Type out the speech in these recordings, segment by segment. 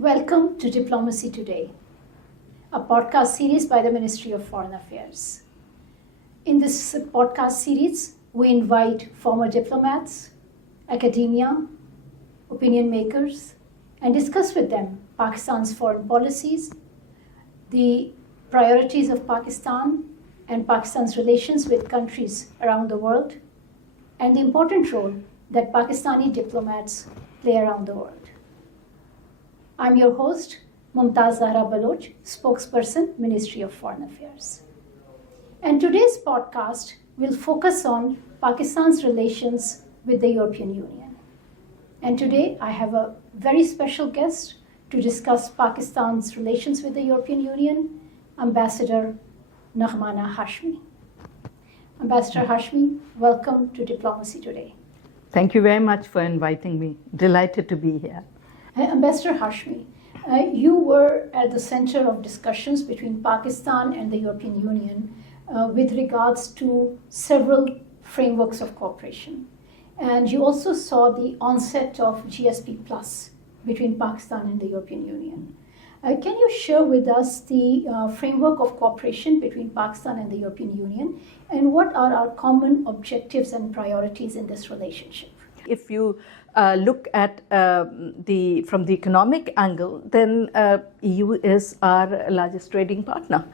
Welcome to Diplomacy Today, a podcast series by the Ministry of Foreign Affairs. In this podcast series, we invite former diplomats, academia, opinion makers, and discuss with them Pakistan's foreign policies, the priorities of Pakistan and Pakistan's relations with countries around the world, and the important role that Pakistani diplomats play around the world. I'm your host, Mumtaz Zahra Baloch, spokesperson, Ministry of Foreign Affairs. And today's podcast will focus on Pakistan's relations with the European Union. And today I have a very special guest to discuss Pakistan's relations with the European Union, Ambassador Naghmana Hashmi. Ambassador Hashmi, welcome to Diplomacy Today. Thank you very much for inviting me. Delighted to be here. Ambassador Hashmi, you were at the center of discussions between Pakistan and the European Union with regards to several frameworks of cooperation. And you also saw the onset of GSP Plus between Pakistan and the European Union. Can you share with us the framework of cooperation between Pakistan and the European Union, and what are our common objectives and priorities in this relationship? If you look at from the economic angle, then EU is our largest trading partner.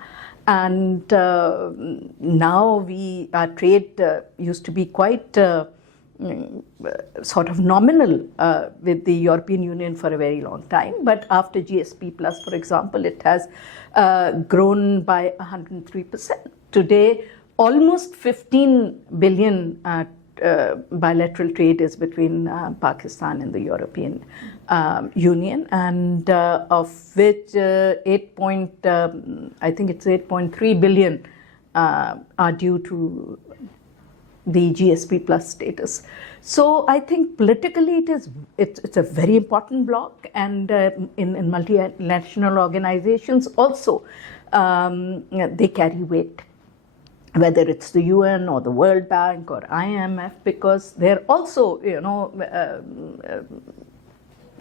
And now our trade used to be quite sort of nominal with the European Union for a very long time. But after GSP Plus, for example, it has grown by 103%. Today, almost 15 billion bilateral trade is between Pakistan and the European Union, and of which I think it's 8.3 billion are due to the GSP Plus status. So I think politically it's a very important bloc, and in multinational organizations also they carry weight, whether it's the UN or the World Bank or IMF, because they're also,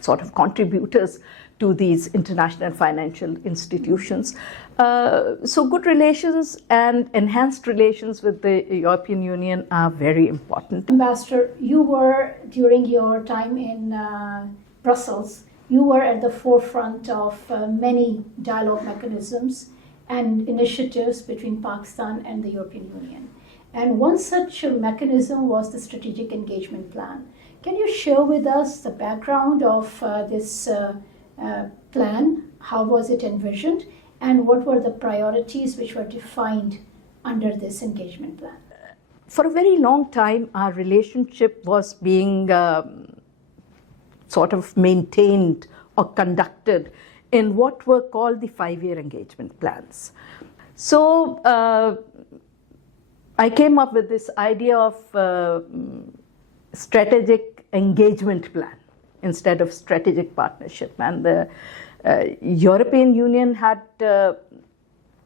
sort of contributors to these international financial institutions. So good relations and enhanced relations with the European Union are very important. Ambassador, you were, during your time in Brussels, you were at the forefront of many dialogue mechanisms and initiatives between Pakistan and the European Union. And one such mechanism was the Strategic Engagement Plan. Can you share with us the background of this plan? How was it envisioned? And what were the priorities which were defined under this engagement plan? For a very long time, our relationship was being sort of maintained or conducted in what were called the 5-year engagement plans. So I came up with this idea of strategic engagement plan instead of strategic partnership. And the European Union had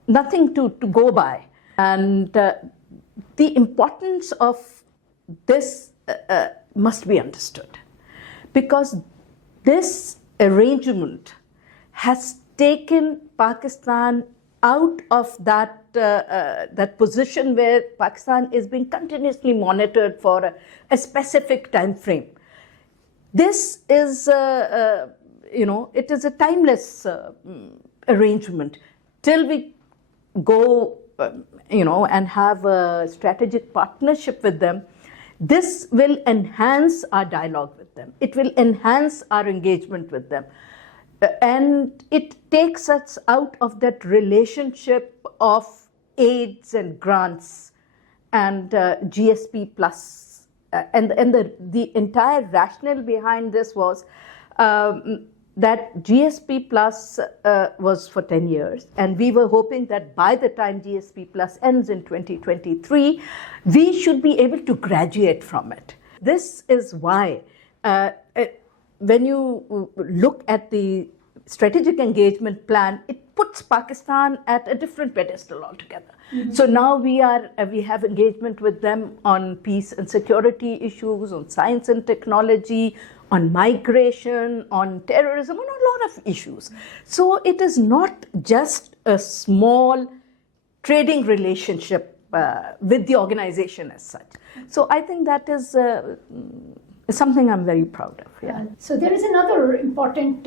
nothing to go by. And the importance of this must be understood, because this arrangement has taken Pakistan out of that position where Pakistan is being continuously monitored for a specific time frame. This is, it is a timeless arrangement till we go, and have a strategic partnership with them. This will enhance our dialogue with them. It will enhance our engagement with them. And it takes us out of that relationship of aids and grants and GSP plus. And the entire rationale behind this was that GSP Plus was for 10 years, and we were hoping that by the time GSP Plus ends in 2023, we should be able to graduate from it. This is why when you look at the strategic engagement plan, it puts Pakistan at a different pedestal altogether. Mm-hmm. So now we have engagement with them on peace and security issues, on science and technology, on migration, on terrorism, on a lot of issues. So it is not just a small trading relationship with the organization as such. So I think that is something I'm very proud of. Yeah. So there is another important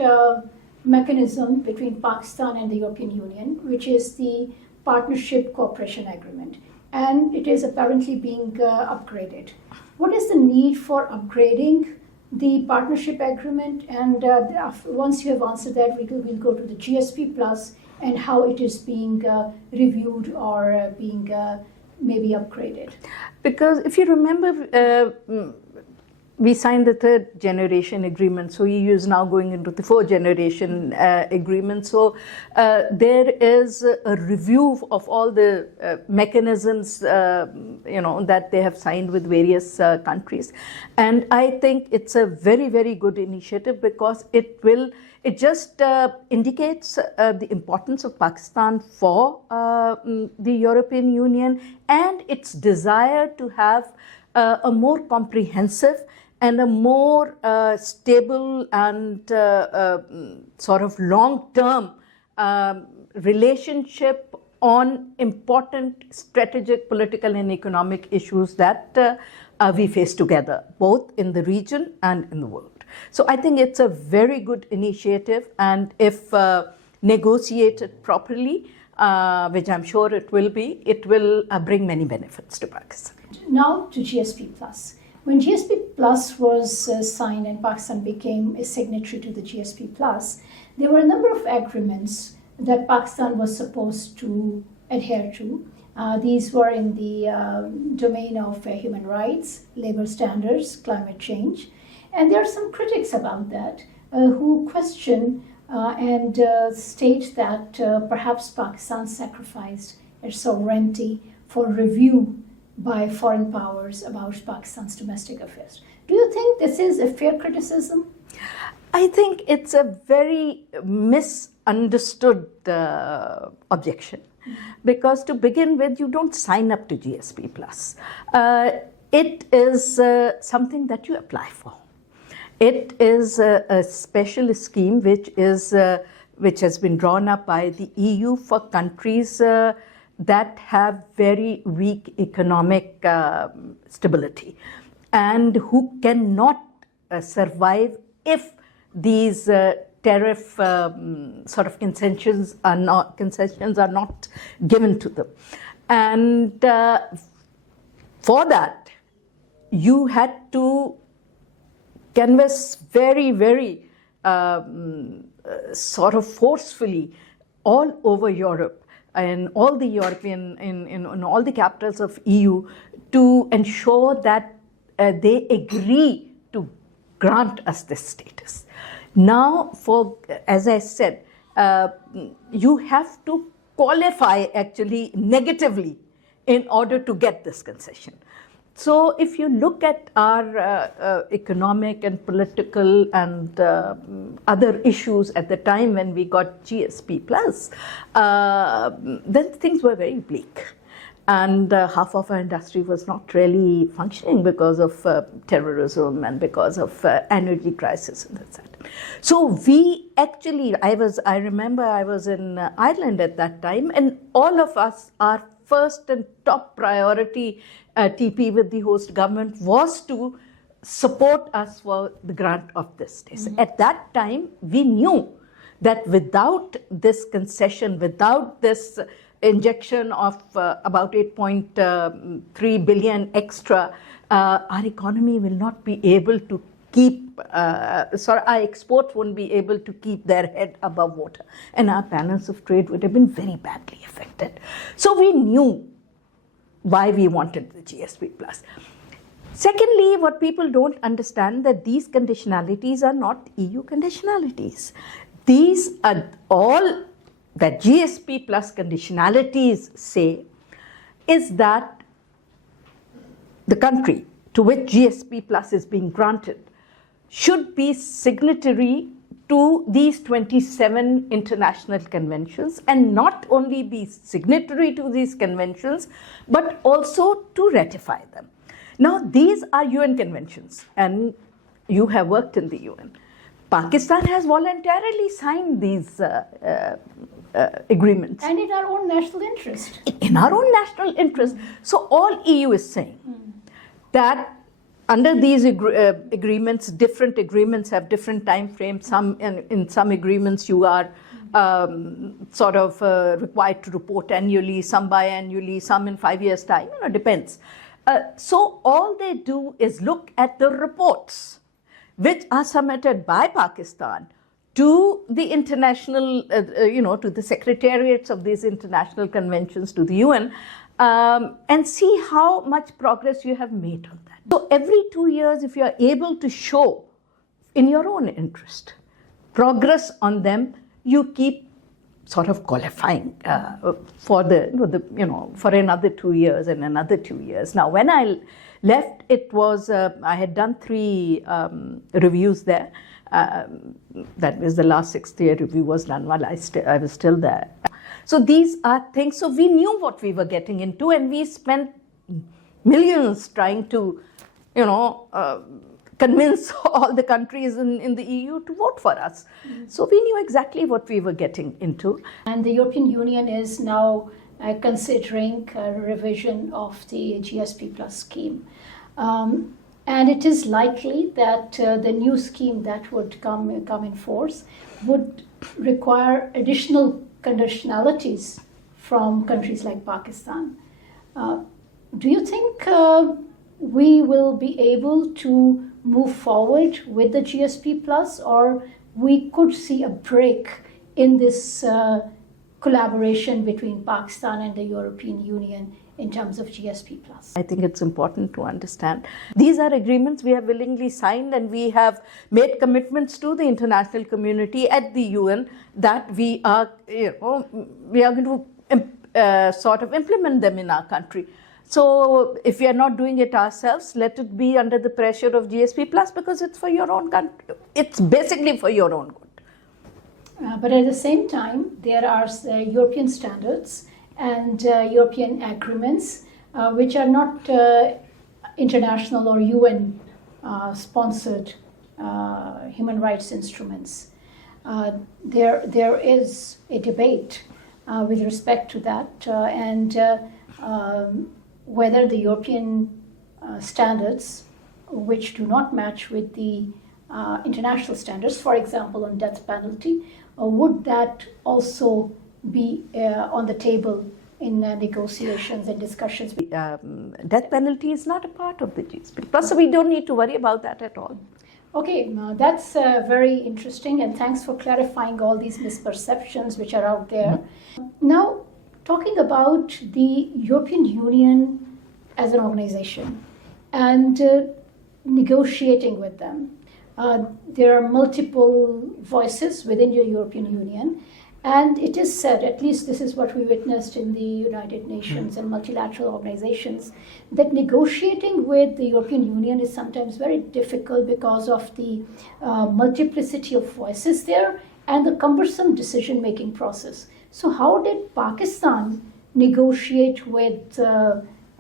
mechanism between Pakistan and the European Union, which is the Partnership Cooperation Agreement, and it is apparently being upgraded. What is the need for upgrading the partnership agreement? And once you have answered that, we'll go to the GSP Plus and how it is being reviewed or being maybe upgraded. Because if you remember, we signed the third generation agreement, so EU is now going into the fourth generation agreement. So there is a review of all the mechanisms, that they have signed with various countries, and I think it's a very, very good initiative because it just indicates the importance of Pakistan for the European Union and its desire to have a more comprehensive and a more stable and sort of long-term relationship on important strategic, political and economic issues that we face together, both in the region and in the world. So I think it's a very good initiative, and if negotiated properly, which I'm sure it will bring many benefits to Pakistan. Now to GSP Plus. When GSP Plus was signed and Pakistan became a signatory to the GSP Plus, there were a number of agreements that Pakistan was supposed to adhere to. These were in the domain of human rights, labor standards, climate change. And there are some critics about that who question and state that perhaps Pakistan sacrificed its sovereignty for review by foreign powers about Pakistan's domestic affairs. Do you think this is a fair criticism? I think it's a very misunderstood objection. Because to begin with, you don't sign up to GSP Plus. It is something that you apply for. It is a special scheme which has been drawn up by the EU for countries that have very weak economic stability and who cannot survive if these tariff sort of concessions are not given to them. And for that, you had to canvass very, very sort of forcefully all over Europe and all the European, in all the capitals of EU, to ensure that they agree to grant us this status. Now, as I said, you have to qualify actually negatively in order to get this concession. So if you look at our economic and political and other issues at the time when we got GSP Plus, then things were very bleak. And half of our industry was not really functioning because of terrorism and because of energy crisis and that. So we actually, I remember I was in Ireland at that time, and all of us, our first and top priority TP with the host government was to support us for the grant of this status. Mm-hmm. At that time, we knew that without this concession, without this injection of about 8.3 billion extra, our economy will not be able to keep, our exports won't be able to keep their head above water, and our balance of trade would have been very badly affected. So we knew why we wanted the GSP Plus. Secondly, what people don't understand that these conditionalities are not EU conditionalities. These are all that GSP plus conditionalities say is that the country to which GSP plus is being granted should be signatory to these 27 international conventions, and not only be signatory to these conventions, but also to ratify them. Now, these are UN conventions, and you have worked in the UN. Pakistan has voluntarily signed these agreements. And in our own national interest. In our own national interest. So all EU is saying that under these agreements, different agreements have different time frames. In some agreements you are required to report annually, some biannually, some in 5 years' time, depends. So all they do is look at the reports which are submitted by Pakistan to the international, to the secretariats of these international conventions, to the UN, and see how much progress you have made on that. So every 2 years, if you are able to show in your own interest progress on them, you keep sort of qualifying for for another 2 years and another 2 years. Now, when I left, it was I had done 3 reviews there. That was the last 6th year review was done while I was still there. So these are things. So we knew what we were getting into, and we spent millions trying to, convince all the countries in the EU to vote for us. So we knew exactly what we were getting into. And the European Union is now considering a revision of the GSP Plus scheme. And it is likely that the new scheme that would come in force would require additional conditionalities from countries like Pakistan. Do you think we will be able to move forward with the GSP Plus, or we could see a break in this collaboration between Pakistan and the European Union in terms of GSP Plus? I think it's important to understand these are agreements we have willingly signed, and we have made commitments to the international community at the UN that we are going to sort of implement them in our country. So if we are not doing it ourselves, let it be under the pressure of GSP Plus, because it's for your own country. It's basically for your own good. But at the same time, there are European standards and European agreements which are not international or UN sponsored human rights instruments. There is a debate with respect to that, and whether the European standards, which do not match with the international standards, for example on death penalty, would that also be on the table in negotiations and discussions? Death penalty is not a part of the GSP Plus, so we don't need to worry about that at all. Okay, that's very interesting, and thanks for clarifying all these misperceptions which are out there. Now, talking about the European Union as an organization and negotiating with them, there are multiple voices within the European Union, and it is said, at least this is what we witnessed in the United Nations and multilateral organizations, that negotiating with the European Union is sometimes very difficult because of the multiplicity of voices there and the cumbersome decision-making process. So how did Pakistan negotiate with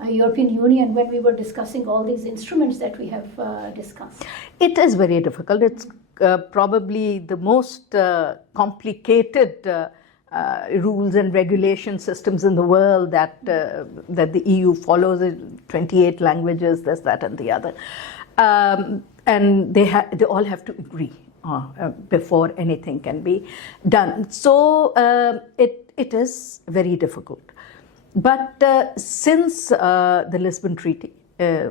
European Union when we were discussing all these instruments that we have discussed? It is very difficult. It's probably the most complicated rules and regulation systems in the world that the EU follows. 28 languages, this, that, and the other, and they all have to agree before anything can be done. So it is very difficult. But since the Lisbon Treaty,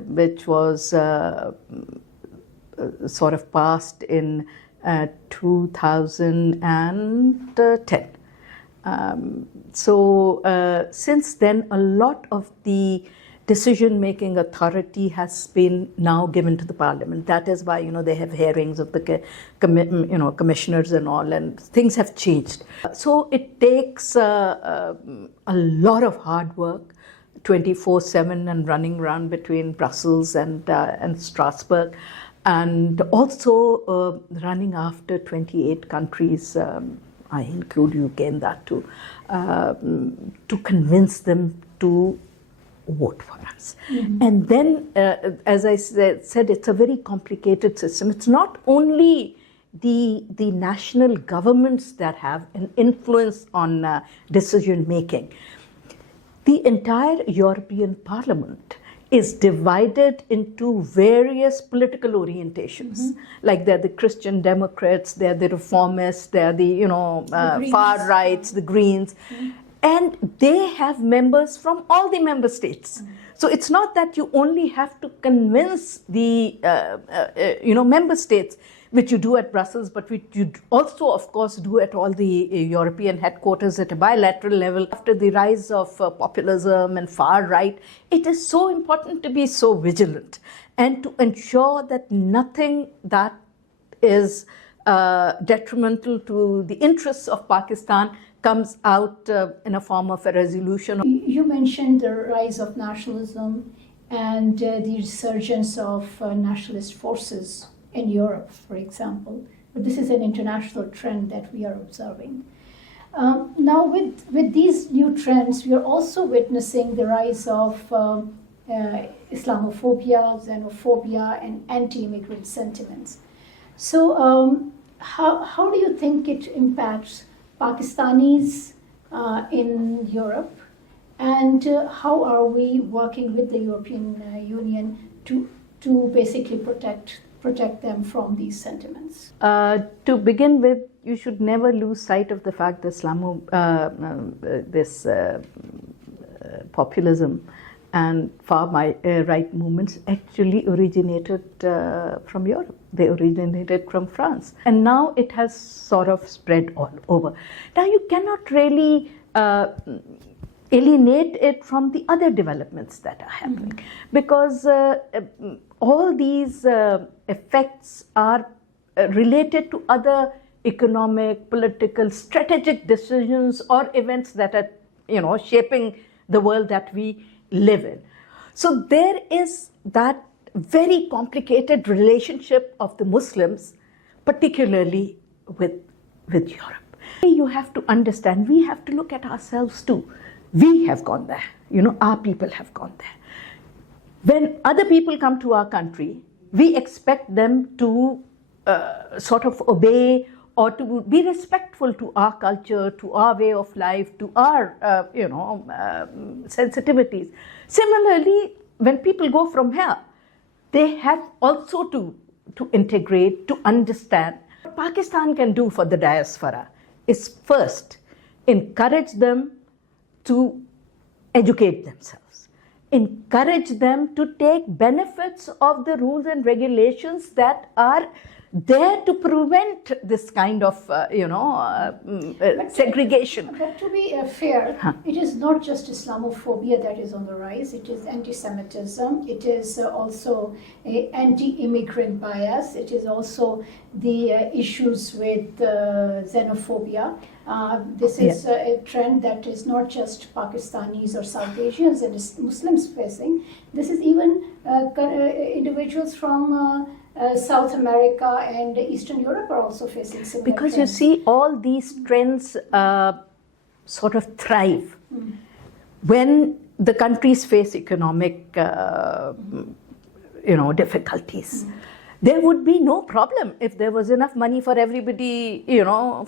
which was sort of passed in 2010, so since then a lot of the decision-making authority has been now given to the parliament. That is why, they have hearings of the commissioners and all, and things have changed. So it takes a lot of hard work, 24/7, and running around between Brussels and Strasbourg, and also running after 28 countries. I include UK in that too, to convince them to vote for us. Mm-hmm. And then, as I said, it's a very complicated system. It's not only the national governments that have an influence on decision making. The entire European Parliament is divided into various political orientations. Mm-hmm. Like they're the Christian Democrats, they're the Reformists, they're the far rights, the Greens. Mm-hmm. And they have members from all the member states. Mm-hmm. So it's not that you only have to convince the member states, which you do at Brussels, but which you also, of course, do at all the European headquarters at a bilateral level. After the rise of populism and far right, it is so important to be so vigilant and to ensure that nothing that is detrimental to the interests of Pakistan comes out in a form of a resolution. You mentioned the rise of nationalism and the resurgence of nationalist forces in Europe, for example. But this is an international trend that we are observing. Now, with these new trends, we are also witnessing the rise of Islamophobia, xenophobia, and anti-immigrant sentiments. So, how do you think it impacts Pakistanis in Europe, and how are we working with the European Union to basically protect them from these sentiments? To begin with, you should never lose sight of the fact that populism and far right movements actually originated from Europe. They originated from France. And now it has sort of spread all over. Now you cannot really alienate it from the other developments that are happening, because all these effects are related to other economic, political, strategic decisions or events that are, shaping the world that we live in. So there is that very complicated relationship of the Muslims, particularly with Europe. You have to understand, we have to look at ourselves too. We have gone there, our people have gone there. When other people come to our country, we expect them to sort of obey or to be respectful to our culture, to our way of life, to our, sensitivities. Similarly, when people go from here, they have also to integrate, to understand. What Pakistan can do for the diaspora is first encourage them to educate themselves, encourage them to take benefits of the rules and regulations that are there to prevent this kind of, segregation. But to be fair, it is not just Islamophobia that is on the rise. It is anti-Semitism. It is also anti-immigrant bias. It is also the issues with xenophobia. This is a trend that is not just Pakistanis or South Asians and Muslims facing. This is even individuals from South America and Eastern Europe are also facing similar because trends. You see, all these trends sort of thrive when the countries face economic difficulties. There would be no problem if there was enough money for everybody, to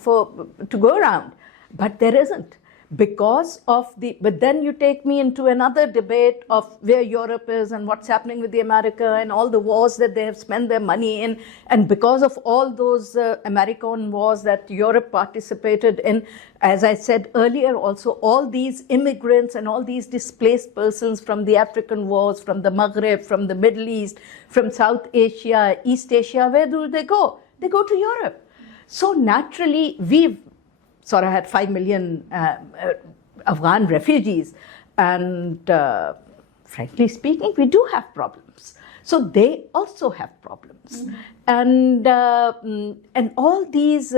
go around. But there isn't. Because of but then you take me into another debate of where Europe is and what's happening with the America and all the wars that they have spent their money in. And because of all those American wars that Europe participated in, as I said earlier, also all these immigrants and all these displaced persons from the African wars, from the Maghreb, from the Middle East, from South Asia, East Asia, where do they go? They go to Europe. So naturally, we've sort of had 5 million Afghan refugees, and frankly speaking, we do have problems. So they also have problems, and all these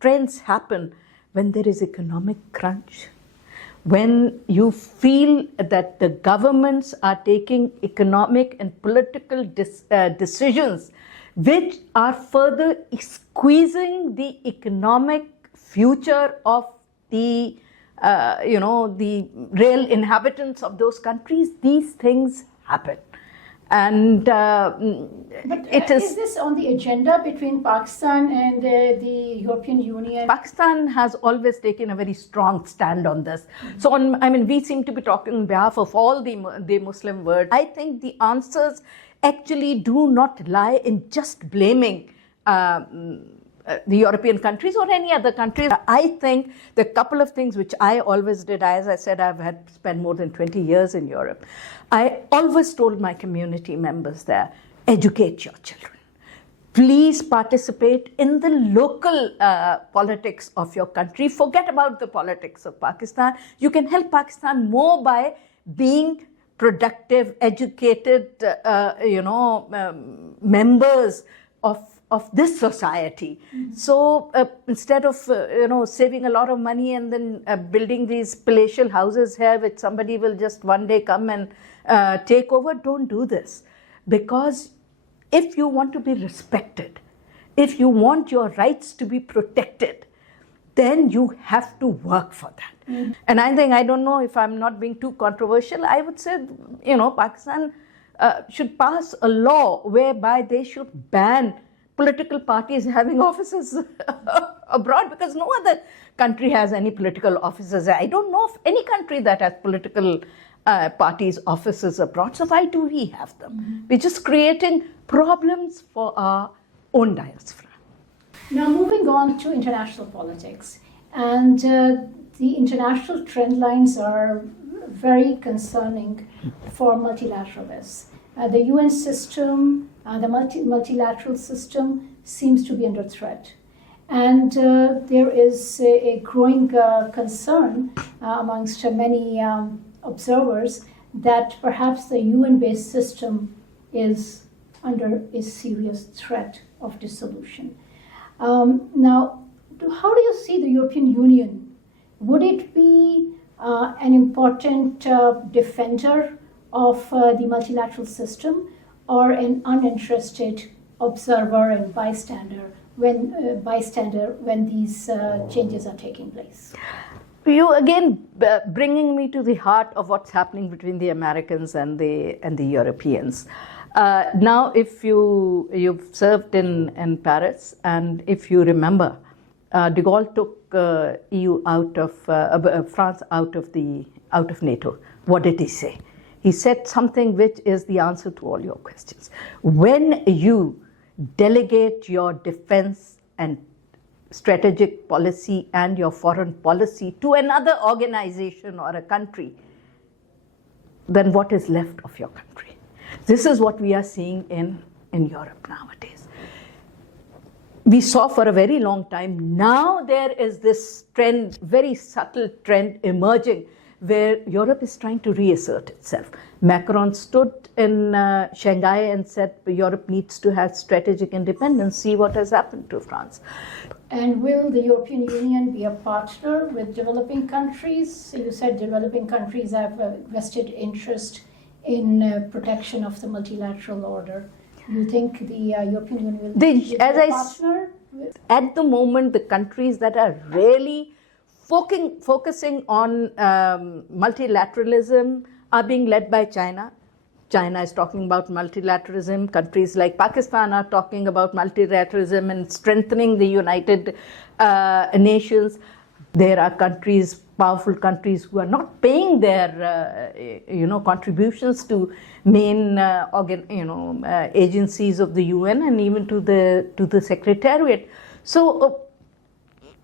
trends happen when there is economic crunch, when you feel that the governments are taking economic and political decisions which are further squeezing the economic future of the the real inhabitants of those countries. These things happen. And is this on the agenda between Pakistan and the European Union? Pakistan has always taken a very strong stand on this. So, we seem to be talking on behalf of all the Muslim world. I think the answers actually do not lie in just blaming the European countries or any other countries. I think the couple of things which I always did, as I said, I've had spent more than 20 years in Europe. I always told my community members there, educate your children. Please participate in the local politics of your country. Forget about the politics of Pakistan. You can help Pakistan more by being productive, educated, members of this society. So instead of saving a lot of money and then building these palatial houses here which somebody will just one day come and take over, don't do this. Because if you want to be respected, if you want your rights to be protected, then you have to work for that. And I don't know if I'm not being too controversial, I would say, Pakistan should pass a law whereby they should ban political parties having offices abroad, because no other country has any political offices. I don't know of any country that has political parties offices abroad. So why do we have them? We're just creating problems for our own diaspora. Now moving on to international politics, and the international trend lines are very concerning for multilateralists. The UN system, the multilateral system seems to be under threat. And there is a growing concern amongst many observers that perhaps the UN-based system is under a serious threat of dissolution. Now, how do you see the European Union? Would it be an important defender of the multilateral system, or an uninterested observer and bystander when these changes are taking place? You again bringing me to the heart of what's happening between the Americans and the Europeans. Now, if you've served in Paris, and if you remember, de Gaulle took EU out of France out of NATO. What did he say? He said something which is the answer to all your questions. When you delegate your defense and strategic policy and your foreign policy to another organization or a country, then what is left of your country? This is what we are seeing in Europe nowadays. We saw for a very long time. Now there is this trend, very subtle trend emerging, where Europe is trying to reassert itself. Macron stood in Shanghai and said Europe needs to have strategic independence. See what has happened to France. And will the European Union be a partner with developing countries? You said developing countries have a vested interest in protection of the multilateral order. Do you think the European Union will be a partner? At the moment, the countries that are really focusing on multilateralism are being led by China. China is talking about multilateralism. Countries like Pakistan are talking about multilateralism and strengthening the United Nations. There are countries, powerful countries, who are not paying their contributions to main agencies of the UN and even to the Secretariat. So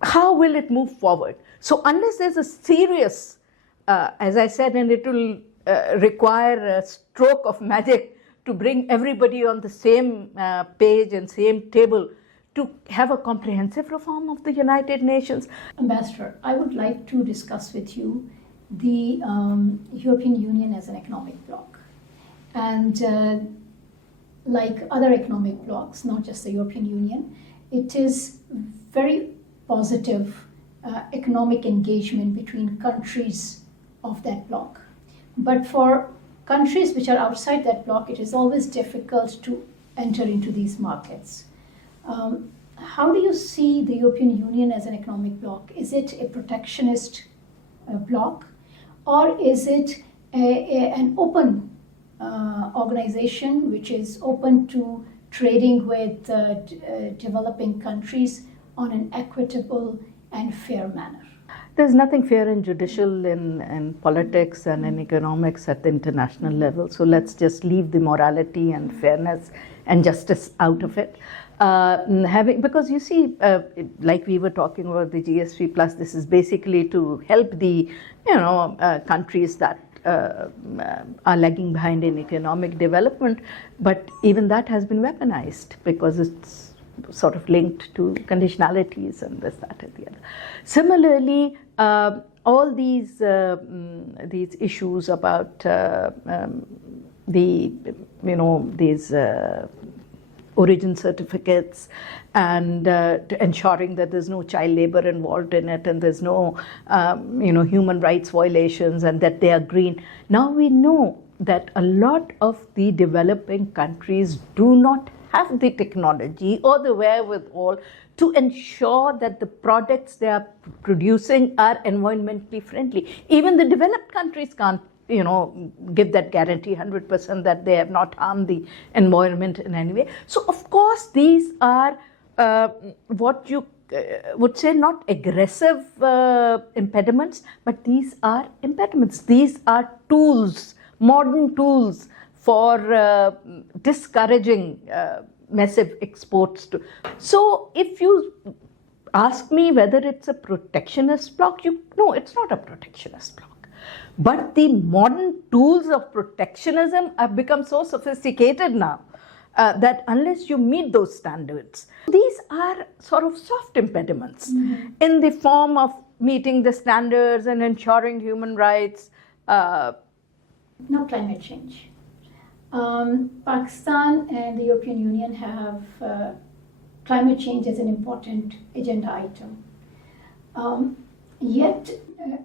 how will it move forward? So unless there's a serious, as I said, and it will require a stroke of magic to bring everybody on the same page and same table to have a comprehensive reform of the United Nations. Ambassador, I would like to discuss with you the European Union as an economic bloc. And like other economic blocs, not just the European Union, it is very positive economic engagement between countries of that bloc. But for countries which are outside that bloc, it is always difficult to enter into these markets. How do you see the European Union as an economic bloc? Is it a protectionist bloc, or is it an open organization which is open to trading with developing countries on an equitable and fair manner? There's nothing fair and judicial in politics and in economics at the international level. So let's just leave the morality and fairness and justice out of it. Because you see, like we were talking about the GSP Plus, this is basically to help the countries that are lagging behind in economic development. But even that has been weaponized because it's sort of linked to conditionalities and this, that, and the other. Similarly, all these issues about these origin certificates and ensuring that there's no child labor involved in it and there's no human rights violations and that they are green. Now we know that a lot of the developing countries do not have the technology or the wherewithal to ensure that the products they are producing are environmentally friendly. Even the developed countries can't give that guarantee 100% that they have not harmed the environment in any way. So of course these are what you would say not aggressive impediments, but these are impediments. These are tools, modern tools for discouraging massive exports. So if you ask me whether it's a protectionist bloc, no, it's not a protectionist bloc. But the modern tools of protectionism have become so sophisticated now that unless you meet those standards, these are sort of soft impediments in the form of meeting the standards and ensuring human rights. Now climate change. Pakistan and the European Union have climate change as an important agenda item. Yet,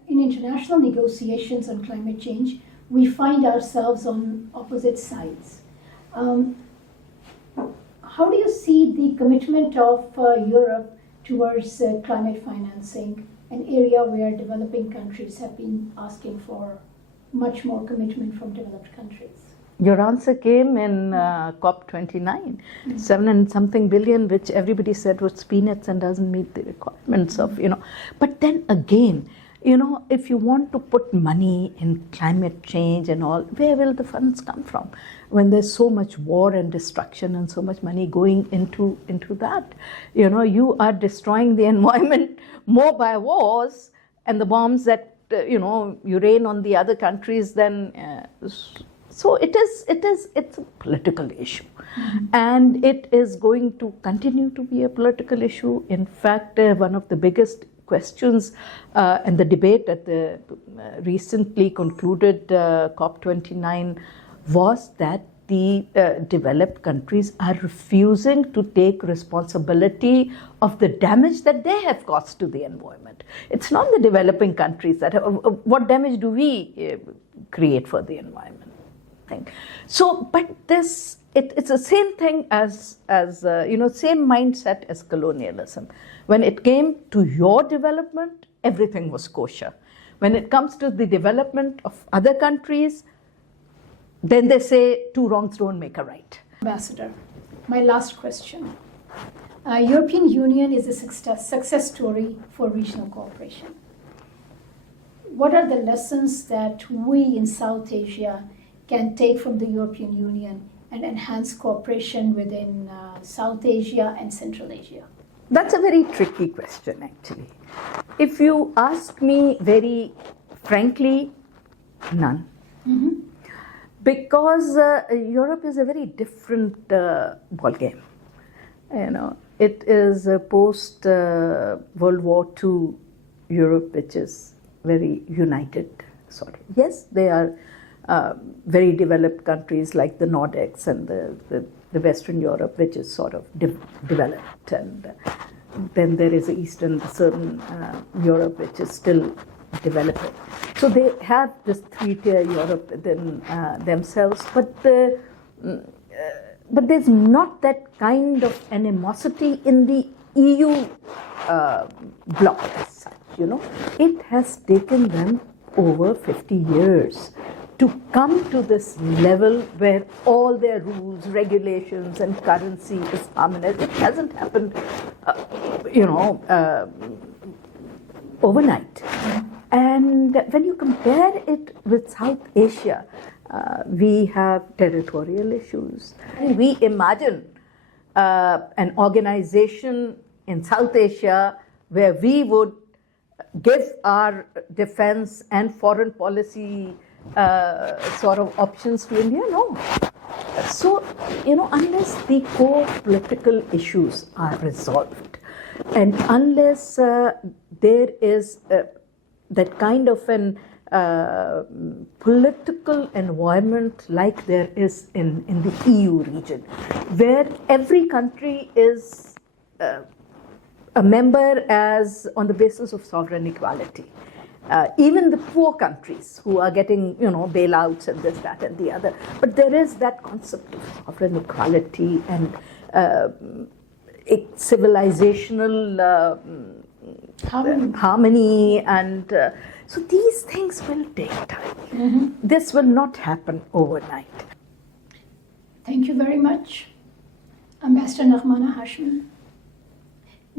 in international negotiations on climate change, we find ourselves on opposite sides. How do you see the commitment of Europe towards climate financing, an area where developing countries have been asking for much more commitment from developed countries? Your answer came in COP29, 7 and something billion, which everybody said was peanuts and doesn't meet the requirements of, But then again, if you want to put money in climate change and all, where will the funds come from? When there's so much war and destruction and so much money going into that, you are destroying the environment more by wars and the bombs that, you rain on the other countries than... So it's a political issue, and it is going to continue to be a political issue. In fact, one of the biggest questions in the debate at the recently concluded COP29 was that the developed countries are refusing to take responsibility of the damage that they have caused to the environment. It's not the developing countries that have, what damage do we create for the environment? So, but it's the same thing as same mindset as colonialism. When it came to your development, everything was kosher. When it comes to the development of other countries, then they say two wrongs don't make a right. Ambassador, my last question. European Union is a success story for regional cooperation. What are the lessons that we in South Asia can take from the European Union and enhance cooperation within South Asia and Central Asia? That's a very tricky question, actually. If you ask me very frankly, none. Because Europe is a very different ballgame. It is a post World War II Europe, which is very united sort of. Yes, they are very developed countries like the Nordics and the Western Europe, which is sort of developed, and then there is Eastern Southern Europe, which is still developing. So they have this three-tier Europe within themselves, but there's not that kind of animosity in the EU bloc as such. It has taken them over 50 years to come to this level where all their rules, regulations, and currency is harmonized. It hasn't happened, overnight. And when you compare it with South Asia, we have territorial issues. We imagine an organization in South Asia where we would give our defense and foreign policy sort of options to India. No. So, unless the core political issues are resolved, and unless there is that kind of an political environment like there is in the EU region, where every country is a member as on the basis of sovereign equality. Even the poor countries who are getting, bailouts and this, that, and the other. But there is that concept of sovereign equality and civilizational harmony, and so these things will take time. Mm-hmm. This will not happen overnight. Thank you very much, Ambassador Naghmana Hashmi,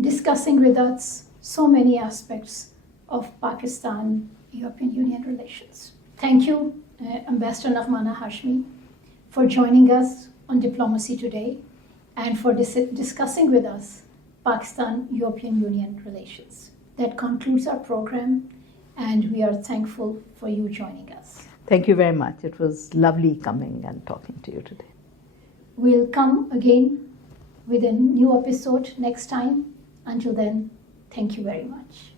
discussing with us so many aspects of Pakistan-European Union relations. Thank you, Ambassador Naghmana Hashmi, for joining us on Diplomacy Today and for discussing with us Pakistan-European Union relations. That concludes our program, and we are thankful for you joining us. Thank you very much. It was lovely coming and talking to you today. We'll come again with a new episode next time. Until then, thank you very much.